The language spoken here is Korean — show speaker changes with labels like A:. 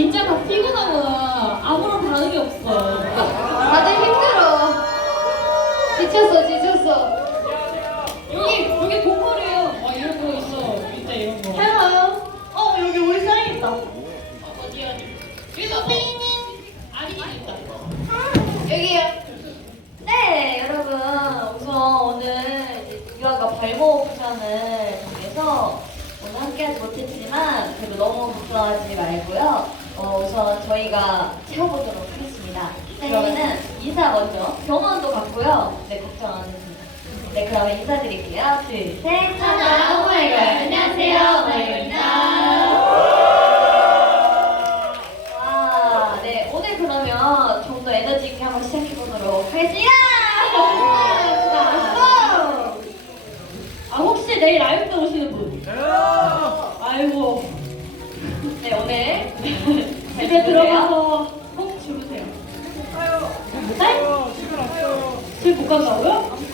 A: 인자 다 피곤하잖아. 아무런 반응이 없어. 아 다들 힘들어. 지쳤어, 지쳤어. 여기, 여기 보컬이에요.
B: 와, 이런 거 있어. 이때 어. 이런 거.
A: 해봐요. 어, 여기 우리 사이 있다. 어, 어디야? 위로 삥!
B: 아니, 있다. 아,
A: 여기요. 네, 여러분. 우선 오늘 유아가 발목 부상을 위해서 오늘 함께 하지 못했지만, 그래도 너무 걱정하지 말고요. 어, 우선 저희가 채워보도록 하겠습니다. 그러면은 인사 먼저 경원도 갔고요. 네, 걱정 안 하세요. 네, 그러면 인사드릴게요. 둘, 셋,
C: 하나, 오마이걸. 안녕하세요, 오마이걸입니다.
A: 와, 네, 오늘 그러면 좀 더 에너지 있게 한번 시작해보도록 하겠습니다.
B: 아, 내일 라이브 때 오시는 분.
A: 아이고. 네, 오늘. 집에 들어가서 꼭 주무세요. 네?
D: 못 가요. 못 가요?
A: 못 간다고요?